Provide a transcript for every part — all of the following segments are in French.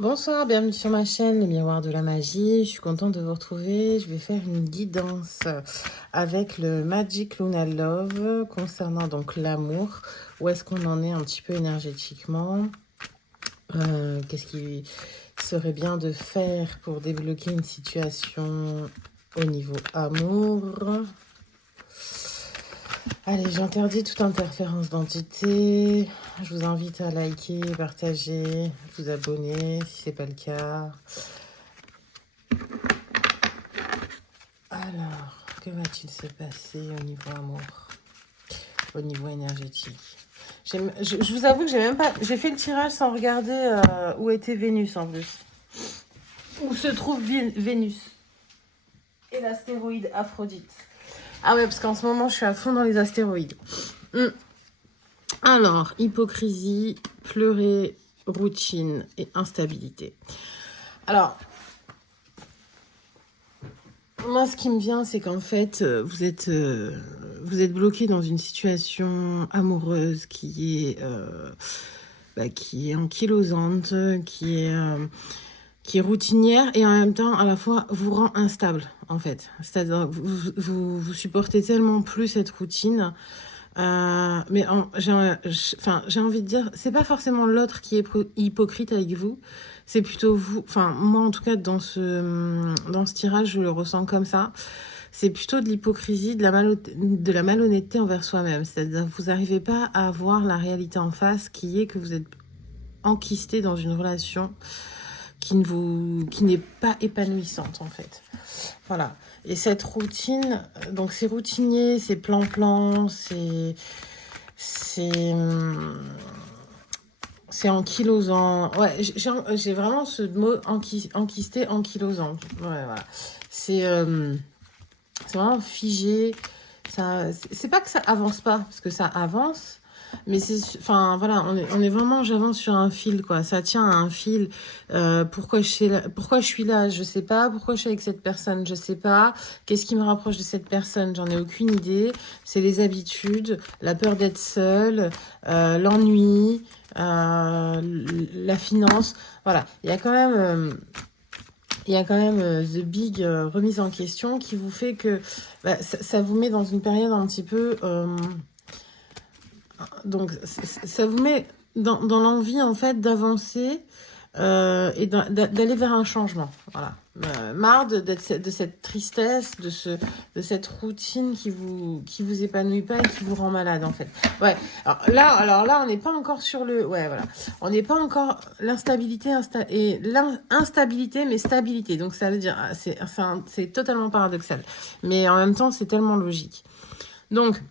Bonsoir, bienvenue sur ma chaîne, le miroir de la magie. Je suis contente de vous retrouver. Je vais faire une guidance avec le Magic Luna Love concernant donc l'amour. Où est-ce qu'on en est un petit peu énergétiquement? Qu'est-ce qui serait bien de faire pour débloquer une situation au niveau amour? Allez, j'interdis toute interférence d'entité. Je vous invite à liker, partager, vous abonner si ce n'est pas le cas. Alors, que va-t-il se passer au niveau amour, au niveau énergétique? Je vous avoue que j'ai même pas... J'ai fait le tirage sans regarder où était Vénus en plus. Où se trouve Vénus et l'astéroïde Aphrodite. Ah ouais, parce qu'en ce moment, je suis à fond dans les astéroïdes. Alors, hypocrisie, pleurer, routine et instabilité. Alors, moi, ce qui me vient, c'est qu'en fait, vous êtes bloqué dans une situation amoureuse qui est ankylosante, qui est routinière et en même temps, à la fois, vous rend instable, en fait. C'est-à-dire, vous supportez tellement plus cette routine. Mais j'ai envie de dire, c'est pas forcément l'autre qui est hypocrite avec vous, c'est plutôt vous. Enfin, moi en tout cas, dans ce tirage, je le ressens comme ça. C'est plutôt de l'hypocrisie, de la malhonnêteté envers soi-même. C'est-à-dire que vous n'arrivez pas à voir la réalité en face, qui est que vous êtes enquisté dans une relation qui n'est pas épanouissante en fait. Voilà. Et cette routine, donc c'est routinier, c'est plan-plan, c'est ankylosant. Ouais, j'ai vraiment ce mot enquisté, ankylosant. Ouais, voilà. C'est vraiment figé. C'est pas que ça avance pas, parce que ça avance. Mais enfin voilà, on est vraiment, j'avance sur un fil quoi. Ça tient à un fil. Pourquoi je suis là, je sais pas. Pourquoi je suis avec cette personne, je sais pas. Qu'est-ce qui me rapproche de cette personne, j'en ai aucune idée. C'est les habitudes, la peur d'être seule, l'ennui, la finance. Voilà, il y a quand même. The Big remise en question qui vous fait que ça vous met dans une période un petit peu donc, ça vous met dans l'envie, en fait, d'avancer et d'aller vers un changement. Voilà. Marre de cette tristesse, de cette routine qui vous épanouit pas et qui vous rend malade, en fait. Ouais. Alors là, on n'est pas encore sur le... Ouais, voilà. On n'est pas encore... L'instabilité instabilité, mais stabilité. Donc, ça veut dire... C'est totalement paradoxal. Mais en même temps, c'est tellement logique. Donc...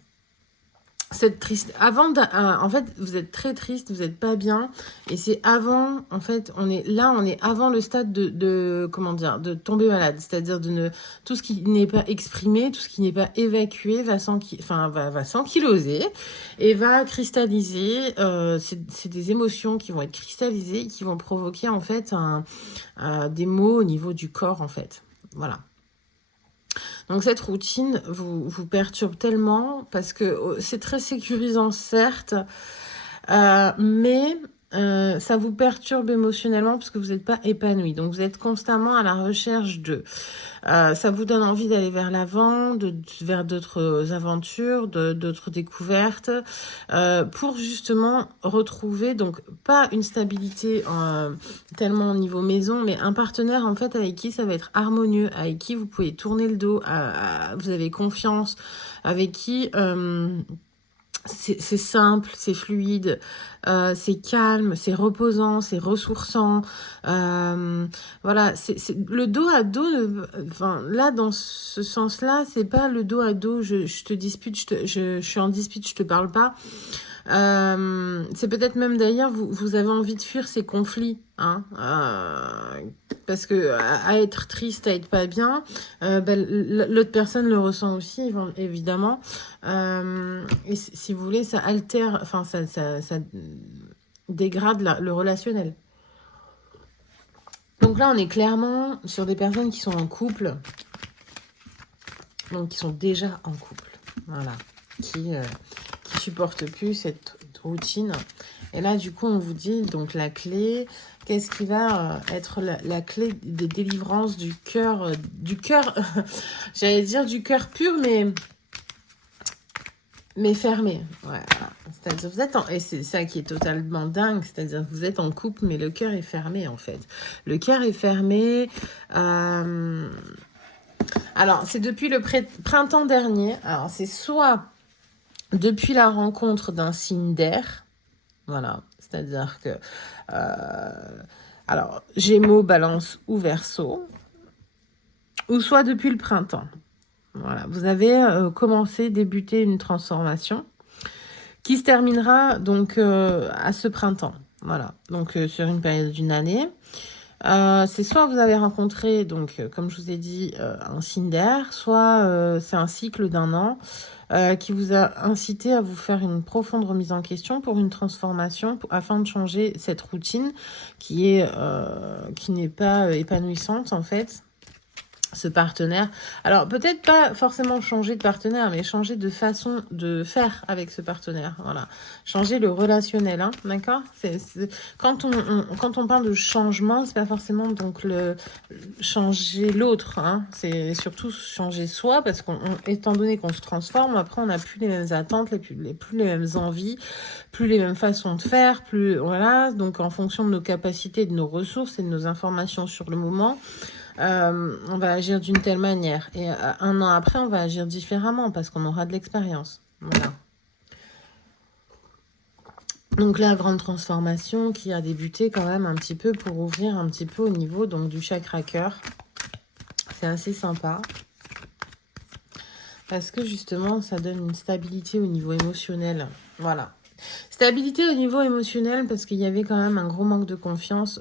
cette triste en fait vous êtes très triste, vous êtes pas bien et c'est avant, en fait on est avant le stade de comment dire, de tomber malade, c'est-à-dire tout ce qui n'est pas exprimé, tout ce qui n'est pas évacué va s'ankyloser et va cristalliser. C'est des émotions qui vont être cristallisées, qui vont provoquer en fait des maux au niveau du corps en fait. Voilà. Donc cette routine vous perturbe tellement parce que c'est très sécurisant certes, mais ça vous perturbe émotionnellement parce que vous n'êtes pas épanoui. Donc vous êtes constamment à la recherche de... ça vous donne envie d'aller vers l'avant, vers d'autres aventures, d'autres découvertes, pour justement retrouver, donc pas une stabilité tellement au niveau maison, mais un partenaire en fait avec qui ça va être harmonieux, avec qui vous pouvez tourner le dos, vous avez confiance, avec qui... c'est simple, c'est fluide, c'est calme, c'est reposant, c'est ressourçant. Voilà, le dos à dos. Enfin, là, dans ce sens-là, c'est pas le dos à dos. Je te dispute, je suis en dispute, je te parle pas. C'est peut-être même d'ailleurs, vous avez envie de fuir ces conflits, hein, parce que à être triste, à être pas bien, l'autre personne le ressent aussi, évidemment. Et si vous voulez, ça altère, enfin ça dégrade le relationnel. Donc là, on est clairement sur des personnes qui sont en couple, donc qui sont déjà en couple, voilà, qui supportent plus cette routine Et là, du coup, on vous dit, donc, la clé, qu'est-ce qui va être la clé des délivrances du cœur, j'allais dire du cœur pur, mais fermé. Ouais, voilà. C'est-à-dire, vous êtes et c'est ça qui est totalement dingue, c'est-à-dire que vous êtes en couple, mais le cœur est fermé, en fait. Le cœur est fermé. Alors, c'est depuis le printemps dernier. Alors, c'est soit depuis la rencontre d'un signe d'air, voilà, c'est-à-dire que, alors, Gémeaux, Balance ou Verseau, ou soit depuis le printemps. Voilà, vous avez débuté une transformation qui se terminera donc à ce printemps. Voilà, donc sur une période d'une année. C'est soit vous avez rencontré, donc comme je vous ai dit, un signe d'air, soit c'est un cycle d'un an qui vous a incité à vous faire une profonde remise en question pour une transformation, afin de changer cette routine qui n'est pas épanouissante en fait. Ce partenaire. Alors, peut-être pas forcément changer de partenaire, mais changer de façon de faire avec ce partenaire. Voilà. Changer le relationnel, hein, d'accord. Quand on parle de changement, c'est pas forcément donc changer l'autre, hein. C'est surtout changer soi, parce étant donné qu'on se transforme, après, on n'a plus les mêmes attentes, plus les mêmes envies, plus les mêmes façons de faire, voilà. Donc, en fonction de nos capacités, de nos ressources et de nos informations sur le moment, on va agir d'une telle manière. Et un an après, on va agir différemment parce qu'on aura de l'expérience. Voilà. Donc la grande transformation qui a débuté quand même un petit peu pour ouvrir un petit peu au niveau donc, du chakra cœur. C'est assez sympa. Parce que justement, ça donne une stabilité au niveau émotionnel. Voilà. Stabilité au niveau émotionnel parce qu'il y avait quand même un gros manque de confiance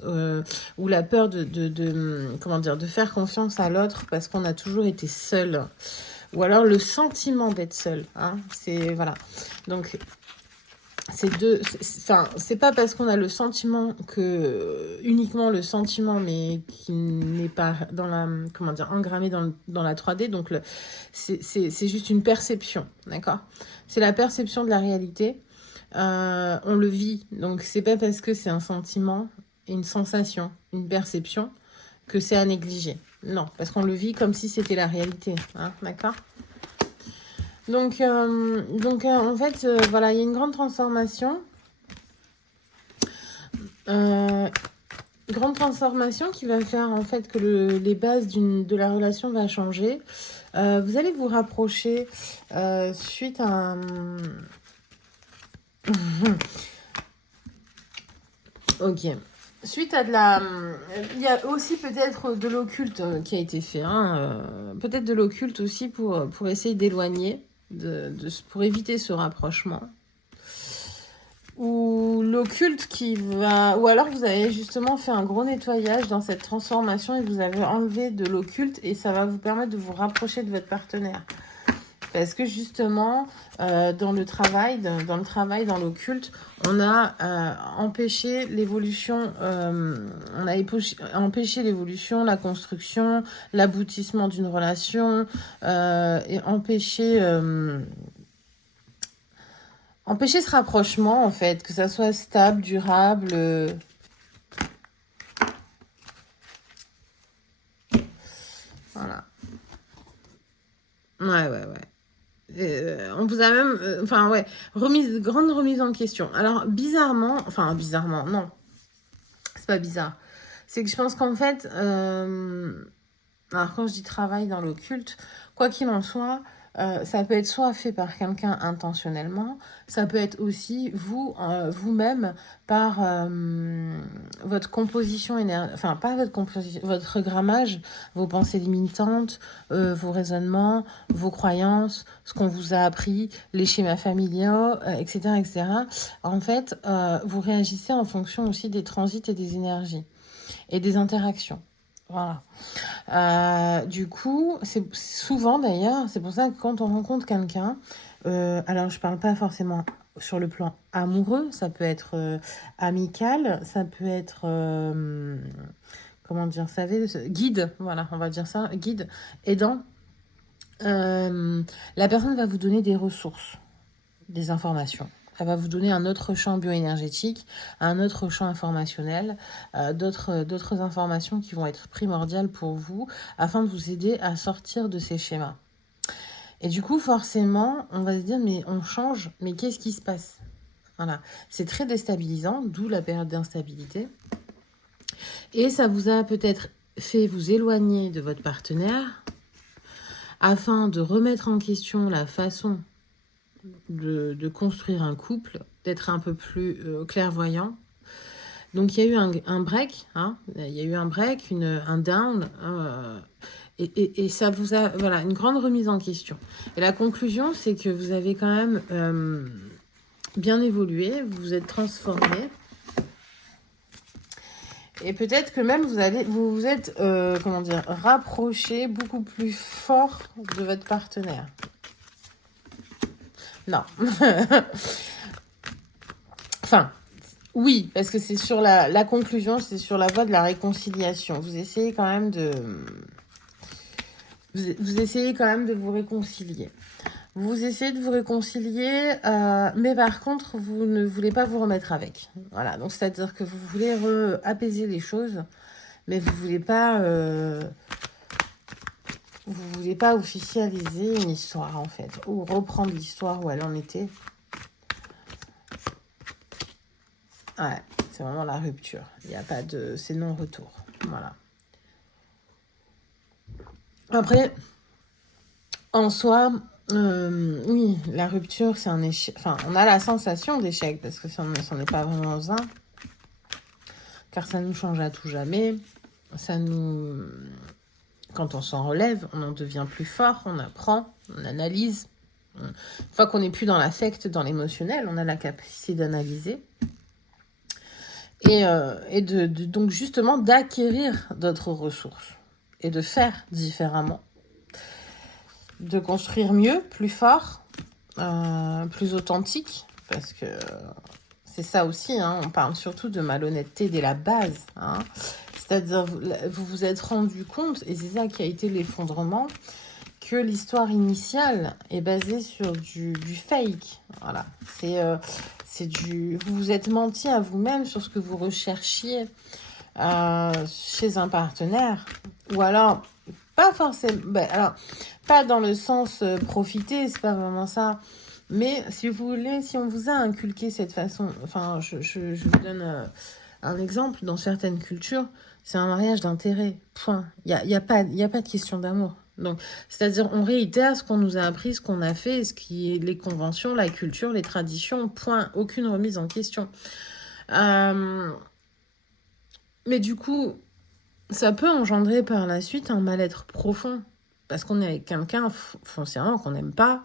ou la peur de faire confiance à l'autre parce qu'on a toujours été seul. Ou alors le sentiment d'être seul. Hein, voilà. Donc, c'est pas parce qu'on a le sentiment uniquement le sentiment, mais qui n'est pas engrammé dans la 3D. Donc, c'est juste une perception. D'accord ? C'est la perception de la réalité. On le vit, donc c'est pas parce que c'est un sentiment, une sensation, une perception que c'est à négliger. Non, parce qu'on le vit comme si c'était la réalité, hein, d'accord ? Donc en fait, voilà, il y a une grande transformation. Grande transformation qui va faire en fait que les bases de la relation va changer. Vous allez vous rapprocher suite à ok. Suite à il y a aussi peut-être de l'occulte qui a été fait. Hein, peut-être de l'occulte aussi pour essayer d'éloigner, pour éviter ce rapprochement. Ou l'occulte ou alors vous avez justement fait un gros nettoyage dans cette transformation et vous avez enlevé de l'occulte et ça va vous permettre de vous rapprocher de votre partenaire. Parce que justement, dans le travail, dans l'occulte, on a empêché l'évolution, la construction, l'aboutissement d'une relation, et empêcher ce rapprochement, en fait, que ça soit stable, durable. Voilà. Ouais. On vous a même, grande remise en question. Alors, bizarrement, non, c'est pas bizarre. C'est que je pense qu'en fait, alors quand je dis travail dans l'occulte, quoi qu'il en soit, ça peut être soit fait par quelqu'un intentionnellement, ça peut être aussi vous-même par votre composition énergétique, enfin pas votre composition, votre grammage, vos pensées limitantes, vos raisonnements, vos croyances, ce qu'on vous a appris, les schémas familiaux, etc., etc. En fait, vous réagissez en fonction aussi des transits et des énergies et des interactions. Voilà. Du coup, c'est souvent d'ailleurs, c'est pour ça que quand on rencontre quelqu'un, alors je parle pas forcément sur le plan amoureux, ça peut être amical, ça peut être comment dire, vous savez, guide, voilà, on va dire ça, guide, aidant. La personne va vous donner des ressources, des informations. Elle va vous donner un autre champ bioénergétique, un autre champ informationnel, d'autres informations qui vont être primordiales pour vous afin de vous aider à sortir de ces schémas. Et du coup, forcément, on va se dire, mais on change, mais qu'est-ce qui se passe? Voilà, c'est très déstabilisant, d'où la période d'instabilité. Et ça vous a peut-être fait vous éloigner de votre partenaire afin de remettre en question la façon de construire un couple, d'être un peu plus clairvoyant. Donc il y a eu un break, hein, il y a eu un break, un down, et ça vous a, voilà, une grande remise en question. Et la conclusion, c'est que vous avez quand même bien évolué, vous vous êtes transformé. Et peut-être que même vous vous êtes, comment dire, rapproché beaucoup plus fort de votre partenaire. Non. Enfin, oui, parce que c'est sur la conclusion, c'est sur la voie de la réconciliation. Vous essayez quand même de... Vous essayez quand même de vous réconcilier. Vous essayez de vous réconcilier, mais par contre, vous ne voulez pas vous remettre avec. Voilà, donc c'est-à-dire que vous voulez apaiser les choses, mais vous voulez pas officialiser une histoire, en fait, ou reprendre l'histoire où elle en était. Ouais, c'est vraiment la rupture. Il n'y a pas de... C'est non-retour. Voilà. Après, en soi... oui, la rupture, c'est un échec. Enfin, on a la sensation d'échec parce que ça n'en est pas vraiment un. Car ça nous change à tout jamais. Ça nous... Quand on s'en relève, on en devient plus fort, on apprend, on analyse. Une fois qu'on n'est plus dans l'affect, dans l'émotionnel, on a la capacité d'analyser. Et donc justement d'acquérir d'autres ressources et de faire différemment. De construire mieux, plus fort, plus authentique, parce que c'est ça aussi, hein, on parle surtout de malhonnêteté dès la base. Hein. C'est-à-dire, vous vous êtes rendu compte, et c'est ça qui a été l'effondrement, que l'histoire initiale est basée sur du fake. Voilà, vous vous êtes menti à vous-même sur ce que vous recherchiez chez un partenaire, ou alors pas forcément, alors pas dans le sens profiter, c'est pas vraiment ça, mais si vous voulez, si on vous a inculqué cette façon, enfin je vous donne un exemple, dans certaines cultures c'est un mariage d'intérêt, point, il y a pas de question d'amour. Donc, c'est-à-dire, on réitère ce qu'on nous a appris, ce qu'on a fait, ce qui est les conventions, la culture, les traditions, point, aucune remise en question. Mais du coup, ça peut engendrer par la suite un mal-être profond. Parce qu'on est avec quelqu'un foncièrement qu'on n'aime pas,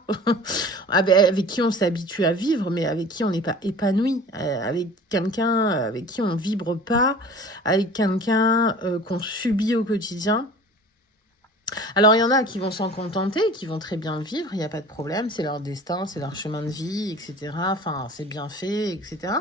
avec qui on s'habitue à vivre, mais avec qui on n'est pas épanoui, avec quelqu'un avec qui on vibre pas, avec quelqu'un qu'on subit au quotidien. Alors, il y en a qui vont s'en contenter, qui vont très bien vivre, il n'y a pas de problème, c'est leur destin, c'est leur chemin de vie, etc. Enfin, c'est bien fait, etc.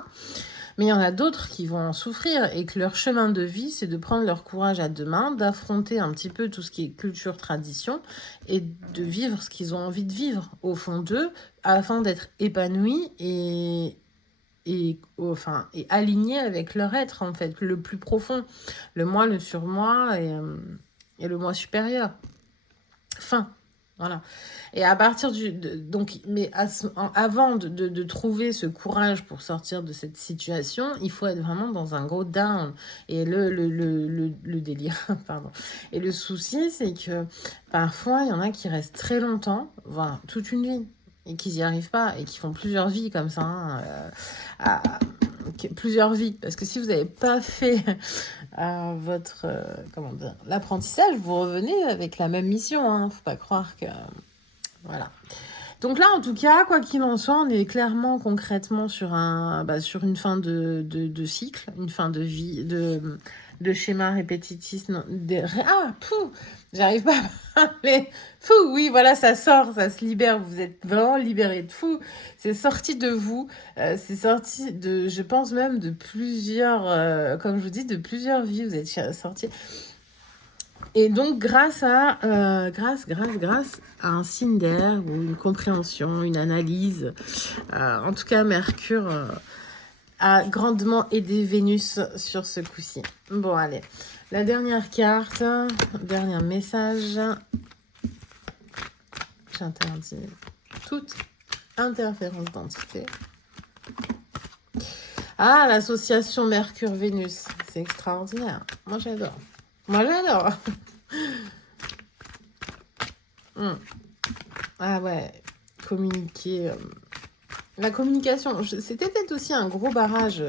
Mais il y en a d'autres qui vont en souffrir et que leur chemin de vie, c'est de prendre leur courage à deux mains, d'affronter un petit peu tout ce qui est culture, tradition et de vivre ce qu'ils ont envie de vivre au fond d'eux afin d'être épanouis et alignés avec leur être, en fait, le plus profond, le moi, le surmoi et le moi supérieur. Fin. Voilà. Et à partir avant de trouver ce courage pour sortir de cette situation, il faut être vraiment dans un gros down. Et le délire, pardon. Et le souci, c'est que parfois, il y en a qui restent très longtemps, voire toute une vie, et qui n'y arrivent pas, et qui font plusieurs vies comme ça, plusieurs vies. Parce que si vous n'avez pas fait votre l'apprentissage, vous revenez avec la même mission, hein. Faut pas croire que voilà. Donc là, en tout cas, quoi qu'il en soit, on est clairement, concrètement sur sur une fin de cycle, une fin de vie, de schéma répétitif. J'arrive pas à parler. Fou, oui, voilà, ça sort, ça se libère. Vous êtes vraiment libéré de fou. C'est sorti de vous. C'est sorti de, je pense même, de plusieurs, comme je vous dis, de plusieurs vies. Vous êtes sorti. Et donc, grâce à un signe d'air ou une compréhension, une analyse, en tout cas, Mercure a grandement aidé Vénus sur ce coup-ci. Bon, allez. La dernière carte, dernier message. J'interdis toute interférence d'entité. Ah, l'association Mercure-Vénus. C'est extraordinaire. Moi, j'adore. Ah ouais, communiquer. La communication, c'était peut-être aussi un gros barrage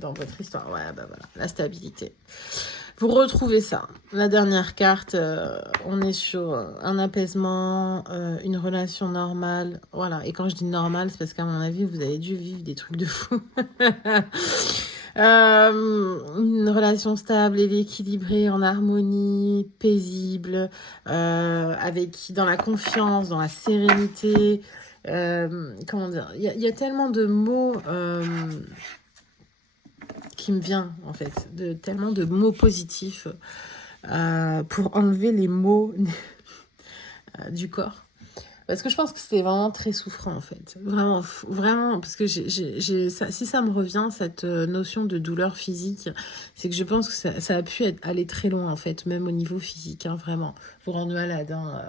dans votre histoire. Ouais, bah voilà, la stabilité. Vous retrouvez ça. La dernière carte, on est sur un apaisement, une relation normale. Voilà, et quand je dis normale, c'est parce qu'à mon avis, vous avez dû vivre des trucs de fou. Une relation stable et équilibrée, en harmonie, paisible, dans la confiance, dans la sérénité. Comment dire, il y a tellement de mots qui me viennent, en fait, tellement de mots positifs pour enlever les mots du corps. Parce que je pense que c'était vraiment très souffrant, en fait. Vraiment, vraiment, parce que si ça me revient, cette notion de douleur physique, c'est que je pense que ça a pu aller très loin, en fait, même au niveau physique, hein, vraiment. Vous rendre malade, hein,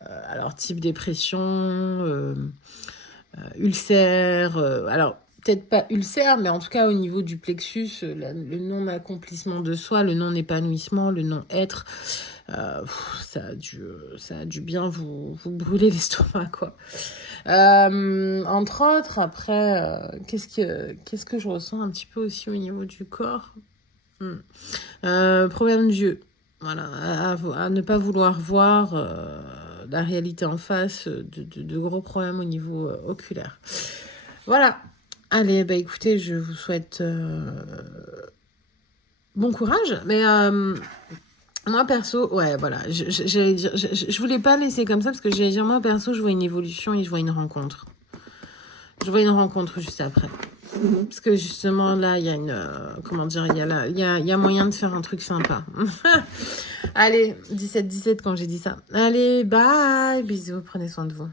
alors, type dépression, ulcère, alors, peut-être pas ulcère, mais en tout cas, au niveau du plexus, le non-accomplissement de soi, le non-épanouissement, le non-être, ça a dû bien vous brûler l'estomac, quoi. Entre autres, après, qu'est-ce que je ressens un petit peu aussi au niveau du corps? Problème d'yeux. Voilà, à ne pas vouloir voir la réalité en face, de gros problèmes au niveau oculaire. Voilà. Allez, bah écoutez, je vous souhaite bon courage, mais moi perso, ouais, voilà, j'allais dire, je voulais pas laisser comme ça parce que j'allais dire, moi perso, je vois une évolution et je vois une rencontre. Je vois une rencontre juste après. Parce que justement, là, il y a comment dire, il y a moyen de faire un truc sympa. Allez, 17-17 quand j'ai dit ça. Allez, bye, bisous, prenez soin de vous.